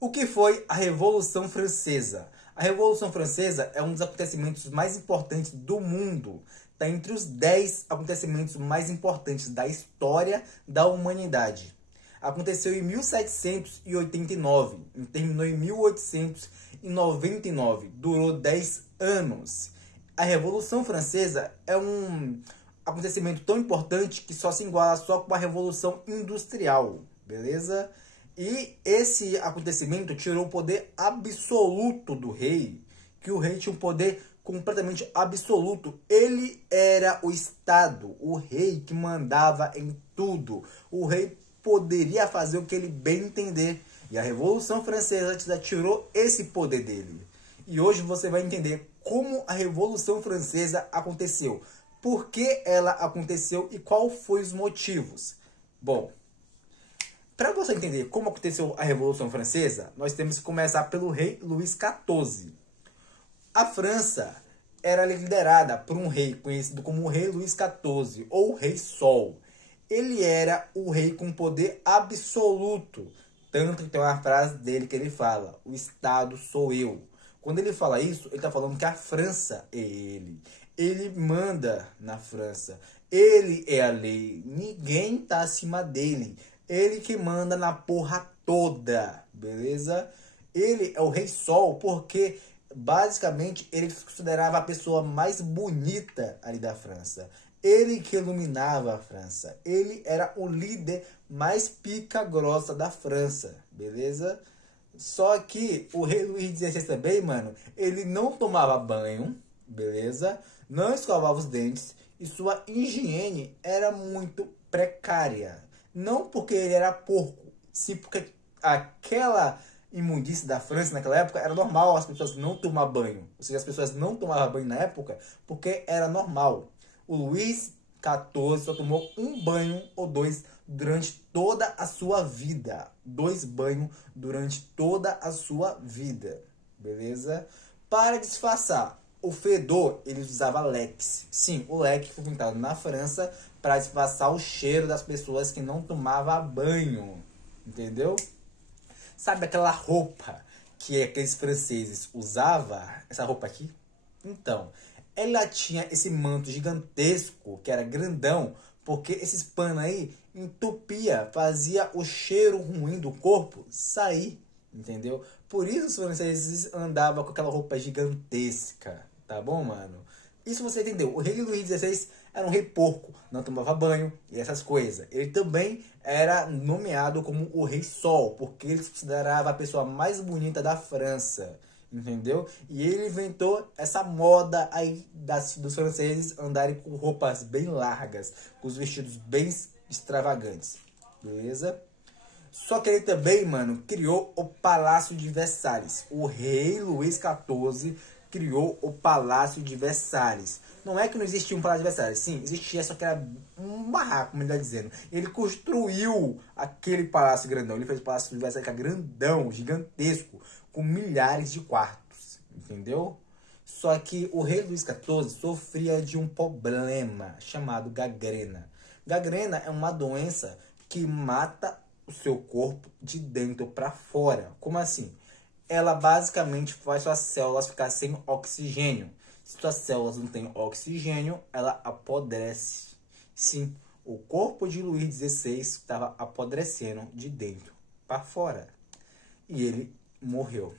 O que foi a Revolução Francesa? A Revolução Francesa é um dos acontecimentos mais importantes do mundo. Está entre os 10 acontecimentos mais importantes da história da humanidade. Aconteceu em 1789 e terminou em 1899. Durou 10 anos. A Revolução Francesa é um acontecimento tão importante que só se iguala só com a Revolução Industrial, beleza? E esse acontecimento tirou o poder absoluto do rei, que o rei tinha um poder completamente absoluto. Ele era o Estado, o rei que mandava em tudo. O rei poderia fazer o que ele bem entender. E a Revolução Francesa tirou esse poder dele. E hoje você vai entender como a Revolução Francesa aconteceu, por que ela aconteceu e qual foi os motivos. Bom, para você entender como aconteceu a Revolução Francesa, nós temos que começar pelo rei Luís XIV. A França era liderada por um rei conhecido como o rei Luís XIV, ou Rei Sol. Ele era o rei com poder absoluto. Tanto que tem uma frase dele que ele fala: o Estado sou eu. Quando ele fala isso, ele está falando que a França é ele. Ele manda na França. Ele é a lei. Ninguém está acima dele. Ele que manda na porra toda, beleza? Ele é o Rei Sol porque, basicamente, ele se considerava a pessoa mais bonita ali da França. Ele que iluminava a França. Ele era o líder mais pica grossa da França, beleza? Só que o rei Luís XVI também, mano, ele não tomava banho, beleza? Não escovava os dentes e sua higiene era muito precária. Não porque ele era porco, sim porque aquela imundície da França naquela época era normal as pessoas não tomar banho. Ou seja, as pessoas não tomavam banho na época porque era normal. O Luís XIV só tomou um banho ou dois durante toda a sua vida. 2 banhos durante toda a sua vida. Beleza? Para disfarçar o fedor, eles usavam Lex. Sim, o Lex foi inventado na França para disfarçar o cheiro das pessoas que não tomavam banho. Entendeu? Sabe aquela roupa que aqueles franceses usavam? Essa roupa aqui? Então, ela tinha esse manto gigantesco, que era grandão, porque esses panos aí entupia, fazia o cheiro ruim do corpo sair, entendeu? Por isso os franceses andavam com aquela roupa gigantesca, tá bom, mano? Isso você entendeu. O rei Luís XVI era um rei porco, não tomava banho e essas coisas. Ele também era nomeado como o Rei Sol, porque ele se considerava a pessoa mais bonita da França. Entendeu? E ele inventou essa moda aí dos franceses andarem com roupas bem largas, com os vestidos bem extravagantes. Beleza? Só que ele também, mano, criou o Palácio de Versalhes. O rei Luís XIV criou o Palácio de Versalhes. Não é que não existia um Palácio de Versalhes. Sim, existia, só que era um barraco, como ele está dizendo. Ele construiu aquele palácio grandão. Ele fez o Palácio de Versalhes, que é grandão, gigantesco, com milhares de quartos. Entendeu? Só que o rei Luís XIV sofria de um problema chamado gangrena. Gangrena é uma doença que mata o seu corpo de dentro para fora. Como assim? Ela basicamente faz suas células ficar sem oxigênio. Se suas células não têm oxigênio, ela apodrece. Sim, o corpo de Luís XVI estava apodrecendo de dentro para fora. E ele morreu.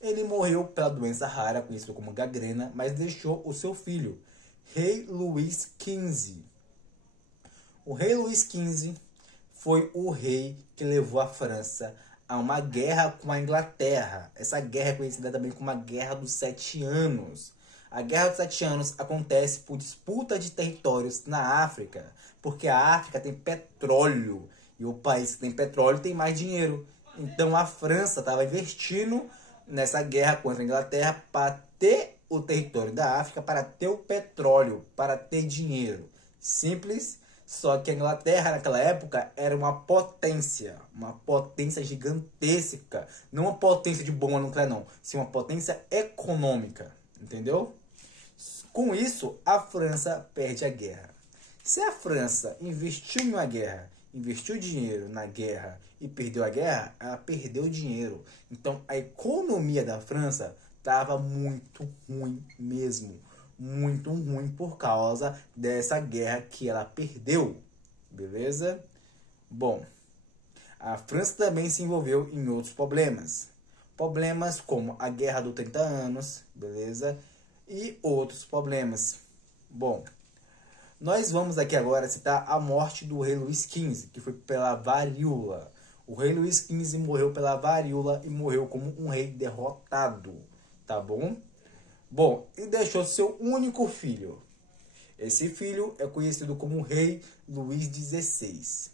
Ele morreu pela doença rara, conhecida como gangrena, mas deixou o seu filho, Rei Luís XV. O Rei Luís XV foi o rei que levou a França a uma guerra com a Inglaterra. Essa guerra é conhecida também como a Guerra dos 7 Anos. A Guerra dos 7 Anos acontece por disputa de territórios na África, porque a África tem petróleo, e o país que tem petróleo tem mais dinheiro. Então a França estava investindo nessa guerra contra a Inglaterra para ter o território da África, para ter o petróleo, para ter dinheiro. Simples. Só que a Inglaterra naquela época era uma potência gigantesca. Não uma potência de bomba nuclear, não. Sim, uma potência econômica. Entendeu? Com isso, a França perde a guerra. Se a França investiu em uma guerra investiu dinheiro na guerra e perdeu a guerra, ela perdeu dinheiro. Então a economia da França estava muito ruim mesmo. Muito ruim por causa dessa guerra que ela perdeu. Beleza? Bom, a França também se envolveu em outros problemas. Problemas como a Guerra dos 30 Anos, beleza? E outros problemas. Bom, nós vamos aqui agora citar a morte do rei Luís XV, que foi pela varíola. O rei Luís XV morreu pela varíola e morreu como um rei derrotado, tá bom? Bom, e deixou seu único filho. Esse filho é conhecido como o rei Luís XVI.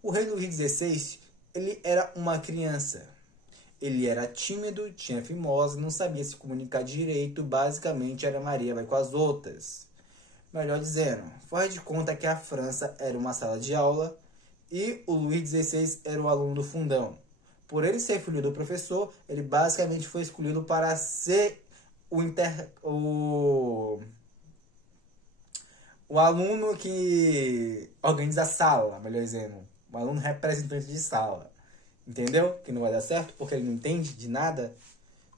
O rei Luís XVI, ele era uma criança. Ele era tímido, tinha fimose, não sabia se comunicar direito, basicamente era Maria vai com as outras. Melhor dizendo, faz de conta que a França era uma sala de aula e o Luís XVI era o aluno do fundão. Por ele ser filho do professor, ele basicamente foi escolhido para ser o aluno que organiza a sala, melhor dizendo. O aluno representante de sala. Entendeu? Que não vai dar certo porque ele não entende de nada.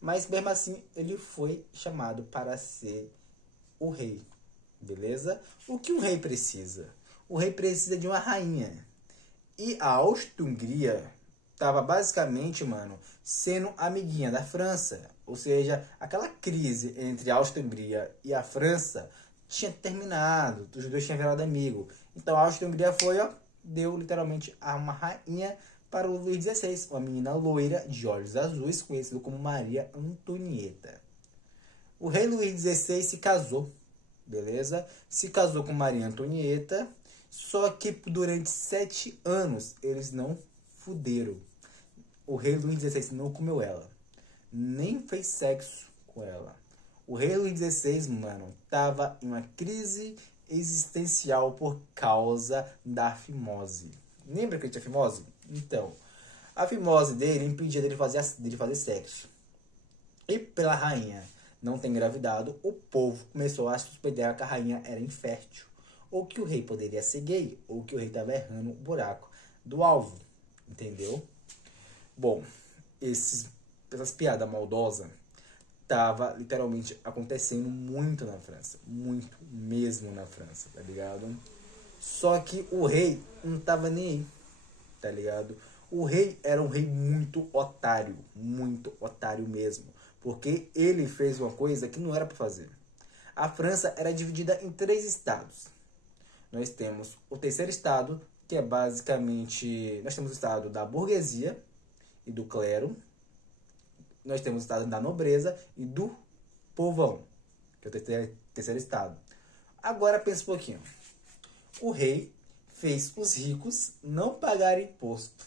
Mas mesmo assim, ele foi chamado para ser o rei. Beleza? O que o rei precisa? O rei precisa de uma rainha. E a Áustria-Hungria estava basicamente, mano, sendo amiguinha da França. Ou seja, aquela crise entre a Áustria-Hungria e a França tinha terminado. Os dois tinham virado amigo. Então a Áustria-Hungria foi, ó, deu literalmente a uma rainha para o Luís XVI, uma menina loira de olhos azuis, conhecida como Maria Antonieta. O rei Luís XVI se casou, beleza? Se casou com Maria Antonieta, só que durante 7 anos eles não fuderam. O rei Luís XVI não comeu ela, nem fez sexo com ela. O rei Luís XVI, mano, tava em uma crise existencial por causa da fimose. Lembra que ele tinha fimose? Então, a fimose dele impedia dele fazer sexo. E pela rainha não ter engravidado, o povo começou a suspeitar que a rainha era infértil. Ou que o rei poderia ser gay, ou que o rei estava errando o buraco do alvo. Entendeu? Bom, essas piadas maldosas tava literalmente acontecendo muito na França. Muito mesmo na França, tá ligado? Só que o rei não tava nem aí, tá ligado? O rei era um rei muito otário mesmo. Porque ele fez uma coisa que não era para fazer. A França era dividida em 3 estados. Nós temos o terceiro estado, que é basicamente... Nós temos o estado da burguesia e do clero. Nós temos o estado da nobreza e do povão, que é o terceiro estado. Agora pensa um pouquinho. O rei fez os ricos não pagarem imposto.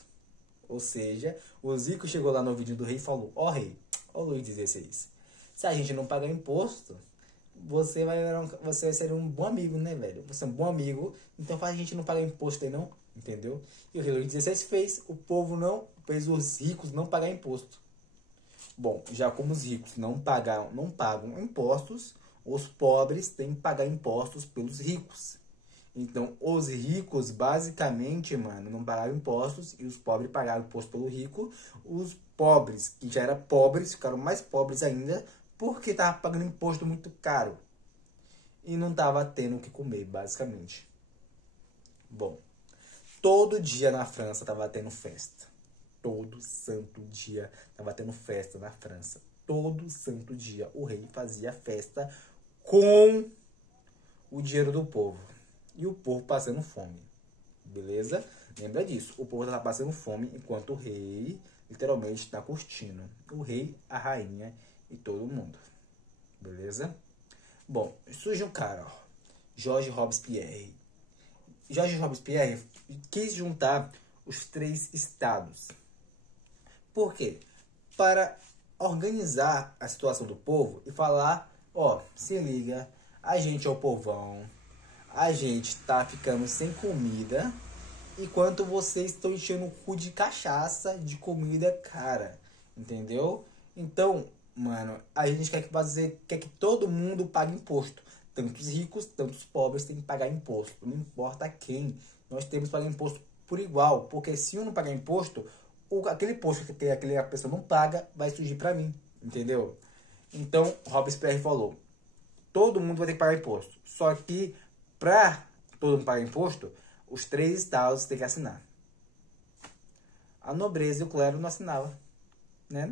Ou seja, os ricos chegou lá no vídeo do rei e falou: ó rei, ó Luís XVI, se a gente não pagar imposto, você vai ser um bom amigo, né, velho? Você é um bom amigo, então faz a gente não pagar imposto aí, não? Entendeu? E o rei Luís XVI fez os ricos não pagar imposto. Bom, já como os ricos não pagam impostos, os pobres têm que pagar impostos pelos ricos. Então, os ricos, basicamente, mano, não pagaram impostos e os pobres pagaram imposto pelo rico. Os pobres, que já eram pobres, ficaram mais pobres ainda porque estavam pagando imposto muito caro. E não tava tendo o que comer, basicamente. Bom, todo dia na França tava tendo festa. Todo santo dia tava tendo festa na França. Todo santo dia o rei fazia festa com o dinheiro do povo. E o povo passando fome. Beleza? Lembra disso. O povo tá passando fome enquanto o rei literalmente está curtindo. O rei, a rainha e todo mundo. Beleza? Bom, surge um cara, ó. Georges Robespierre. Georges Robespierre quis juntar os 3 estados. Por quê? Para organizar a situação do povo e falar, ó, se liga, a gente é o povão, a gente tá ficando sem comida, enquanto vocês estão enchendo o cu de cachaça, de comida cara, entendeu? Então, mano, a gente quer que todo mundo pague imposto. Tanto os ricos, tanto os pobres têm que pagar imposto. Não importa quem, nós temos que pagar imposto por igual, porque se um não pagar imposto, aquele imposto que aquela pessoa não paga vai surgir para mim, entendeu? Então, Robespierre falou, todo mundo vai ter que pagar imposto, só que para todo mundo pagar imposto, os 3 estados têm que assinar. A nobreza e o clero não assinavam, né?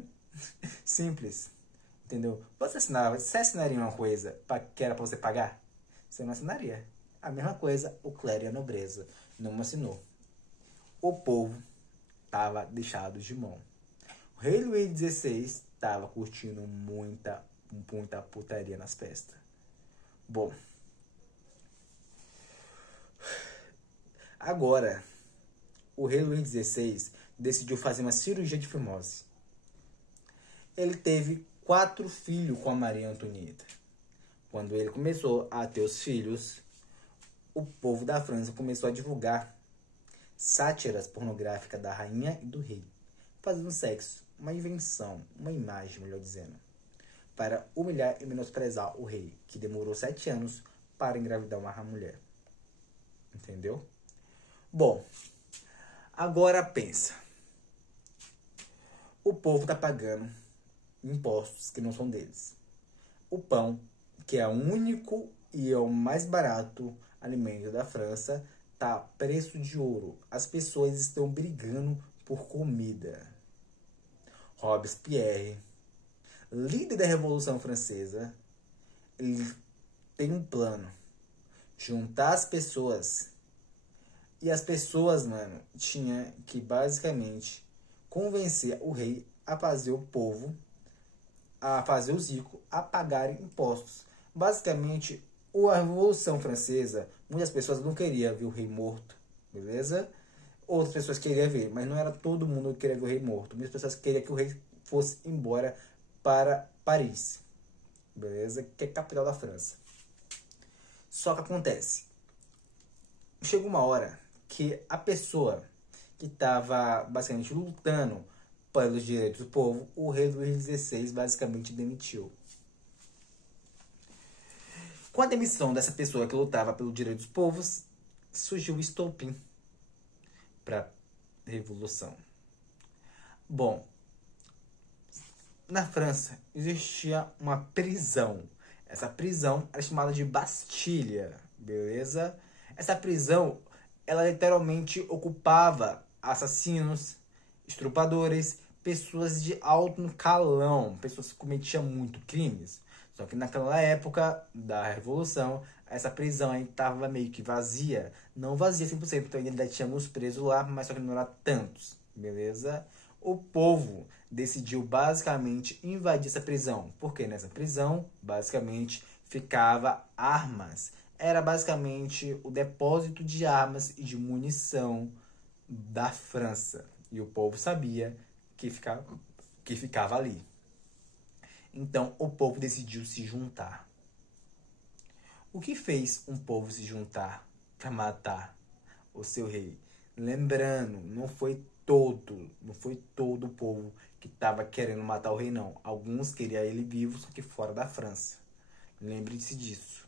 Simples, entendeu? Você assinaria uma coisa que era para você pagar? Você não assinaria. A mesma coisa, o clero e a nobreza não assinou. O povo estava deixado de mão. O rei Luís XVI estava curtindo muita putaria nas festas. Bom, agora, o rei Luís XVI decidiu fazer uma cirurgia de fimose. Ele teve 4 filhos com a Maria Antonieta. Quando ele começou a ter os filhos, o povo da França começou a divulgar sátiras pornográficas da rainha e do rei, fazendo sexo uma invenção, uma imagem, melhor dizendo, para humilhar e menosprezar o rei, que demorou 7 anos para engravidar uma mulher. Entendeu? Bom, agora pensa. O povo está pagando impostos que não são deles. O pão, que é o único e é o mais barato alimento da França, tá preço de ouro. As pessoas estão brigando por comida. Robespierre, líder da Revolução Francesa, ele tem um plano. Juntar as pessoas. E as pessoas, mano, tinha que basicamente convencer o rei a fazer o povo, a fazer os ricos a pagarem impostos. Basicamente, a Revolução Francesa, muitas pessoas não queriam ver o rei morto, beleza? Outras pessoas queriam ver, mas não era todo mundo que queria ver o rei morto. Muitas pessoas queriam que o rei fosse embora para Paris, beleza? Que é a capital da França. Só que acontece, chegou uma hora que a pessoa que estava basicamente lutando pelos direitos do povo, o rei Luís XVI basicamente demitiu. Com a demissão dessa pessoa que lutava pelo direito dos povos, surgiu o estopim para a Revolução. Bom, na França existia uma prisão. Essa prisão era chamada de Bastilha, beleza? Essa prisão, ela literalmente ocupava assassinos, estrupadores, pessoas de alto calão, pessoas que cometiam muito crimes. Só que naquela época da Revolução, essa prisão aí estava meio que vazia. Não vazia 100%, então ainda tínhamos presos lá, mas só que não era tantos, beleza? O povo decidiu basicamente invadir essa prisão, porque nessa prisão, basicamente, ficava armas. Era basicamente o depósito de armas e de munição da França. E o povo sabia que ficava ali. Então, o povo decidiu se juntar. O que fez um povo se juntar para matar o seu rei? Lembrando, não foi todo o povo que estava querendo matar o rei, não. Alguns queriam ele vivo, só que fora da França. Lembre-se disso.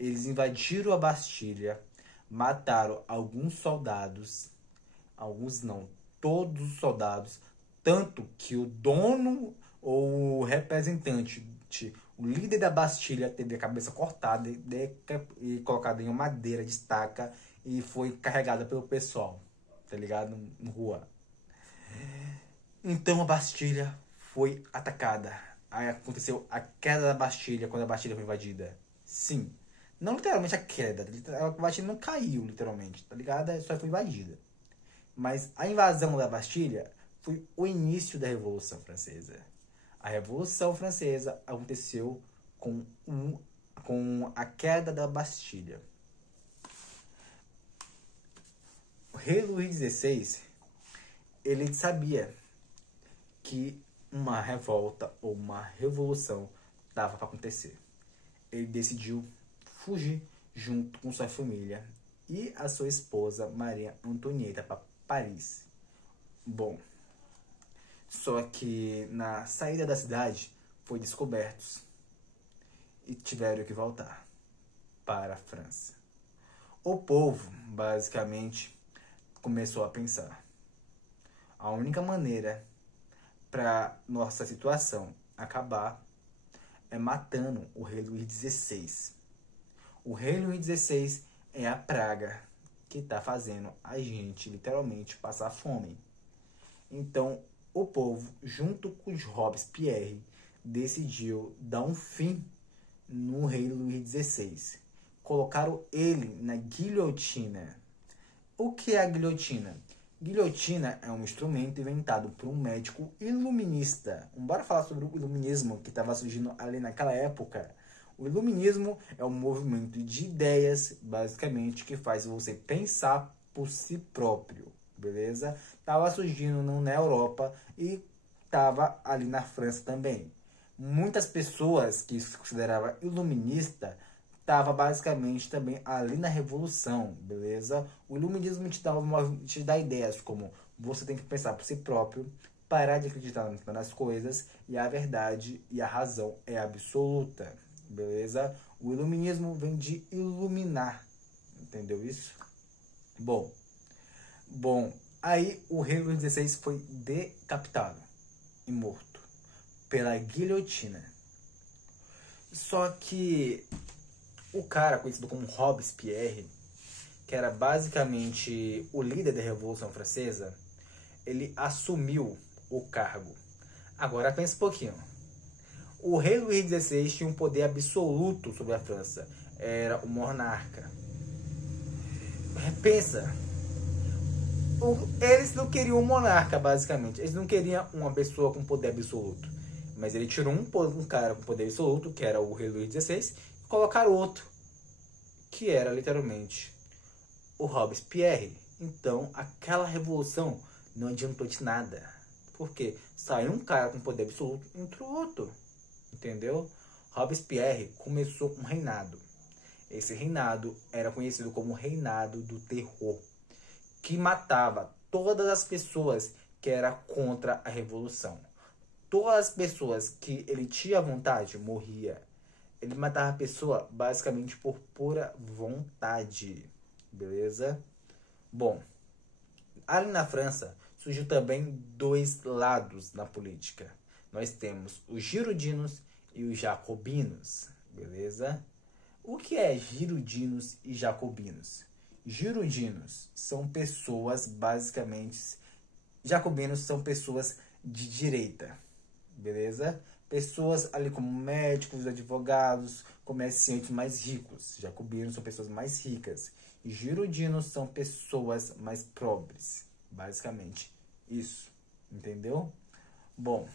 Eles invadiram a Bastilha, mataram alguns soldados, alguns não, todos os soldados, tanto que o dono ou o representante, o líder da Bastilha, teve a cabeça cortada e colocada em uma madeira de estaca e foi carregada pelo pessoal, tá ligado? Na rua. Então a Bastilha foi atacada. Aí aconteceu a queda da Bastilha quando a Bastilha foi invadida. Sim. Não literalmente a queda. A Bastilha não caiu, literalmente, tá ligado? Só foi invadida. Mas a invasão da Bastilha foi o início da Revolução Francesa. A Revolução Francesa aconteceu com a queda da Bastilha. O rei Luís XVI, ele sabia que uma revolta ou uma revolução estava para acontecer. Ele decidiu fugir junto com sua família e a sua esposa Maria Antonieta para Paris. Bom, só que na saída da cidade foi descobertos e tiveram que voltar para a França. O povo, basicamente, começou a pensar: a única maneira para nossa situação acabar é matando o rei Luís XVI. O rei Luís XVI é a praga que está fazendo a gente literalmente passar fome. Então, o povo, junto com os Robespierre, decidiu dar um fim no rei Luís XVI. Colocaram ele na guilhotina. O que é a guilhotina? Guilhotina é um instrumento inventado por um médico iluminista. Bora falar sobre o iluminismo que estava surgindo ali naquela época. O iluminismo é um movimento de ideias, basicamente, que faz você pensar por si próprio, beleza? Estava surgindo na Europa e estava ali na França também. Muitas pessoas que se consideravam iluminista estavam basicamente também ali na Revolução, beleza? O iluminismo te dá ideias como você tem que pensar por si próprio, parar de acreditar nas coisas, e a verdade e a razão é absoluta, beleza? O iluminismo vem de iluminar, entendeu isso? Bom, aí o rei Luís XVI foi decapitado e morto pela guilhotina. Só que o cara conhecido como Robespierre, que era basicamente o líder da Revolução Francesa, ele assumiu o cargo. Agora pensa um pouquinho. O rei Luís XVI tinha um poder absoluto sobre a França. Era o monarca. Pensa. Eles não queriam um monarca, basicamente. Eles não queriam uma pessoa com poder absoluto. Mas ele tirou um cara com poder absoluto, que era o rei Luís XVI, e colocaram outro, que era literalmente o Robespierre. Então, aquela revolução não adiantou de nada. Porque saiu um cara com poder absoluto e entrou outro. Entendeu? Robespierre começou um reinado. Esse reinado era conhecido como Reinado do Terror, que matava todas as pessoas que eram contra a revolução. Todas as pessoas que ele tinha vontade morria. Ele matava a pessoa basicamente por pura vontade. Beleza? Bom, ali na França surgiu também dois lados na política. Nós temos os girondinos e os jacobinos. Beleza? O que é girondinos e jacobinos? Girondinos são pessoas basicamente... Jacobinos são pessoas de direita. Beleza? Pessoas ali como médicos, advogados, comerciantes mais ricos. Jacobinos são pessoas mais ricas. E girondinos são pessoas mais pobres. Basicamente isso. Entendeu? Bom,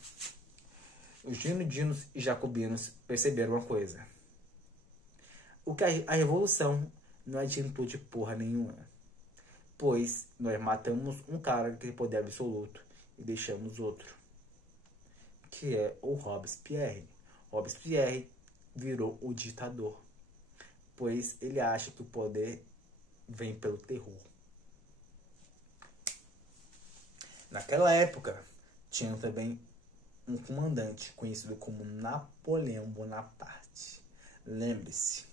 os girondinos e jacobinos perceberam uma coisa. O que a revolução não adiantou de porra nenhuma. Pois nós matamos um cara que tem poder absoluto e deixamos outro, que é o Robespierre. Robespierre virou o ditador, pois ele acha que o poder vem pelo terror. Naquela época, tinha também um comandante conhecido como Napoleão Bonaparte. Lembre-se,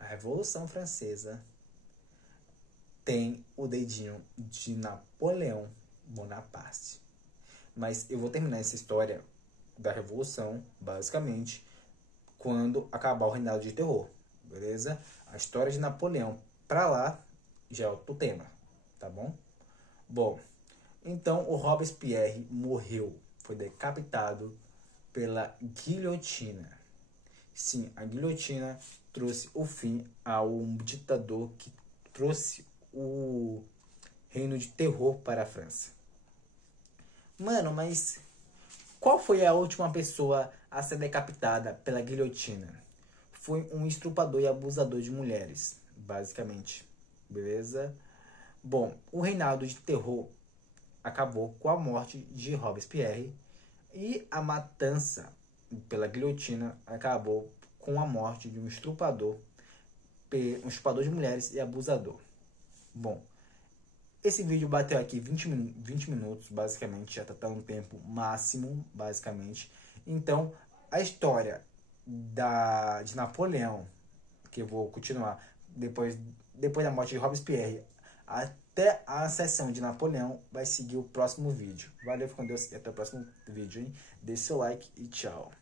a Revolução Francesa tem o dedinho de Napoleão Bonaparte. Mas eu vou terminar essa história da Revolução, basicamente, quando acabar o reinado de terror, beleza? A história de Napoleão pra lá já é outro tema, tá bom? Bom, então o Robespierre morreu, foi decapitado pela guilhotina. Sim, a guilhotina trouxe o fim a um ditador que trouxe o reino de terror para a França. Mano, mas qual foi a última pessoa a ser decapitada pela guilhotina? Foi um estuprador e abusador de mulheres, basicamente. Beleza? Bom, o reinado de terror acabou com a morte de Robespierre e a matança pela guilhotina acabou com a morte de um estuprador de mulheres e abusador. Bom, esse vídeo bateu aqui 20 minutos, basicamente, já tá no tempo máximo, basicamente. Então, a história de Napoleão, que eu vou continuar depois da morte de Robespierre, até a ascensão de Napoleão vai seguir o próximo vídeo. Valeu, com Deus e até o próximo vídeo, hein? Deixe seu like e tchau.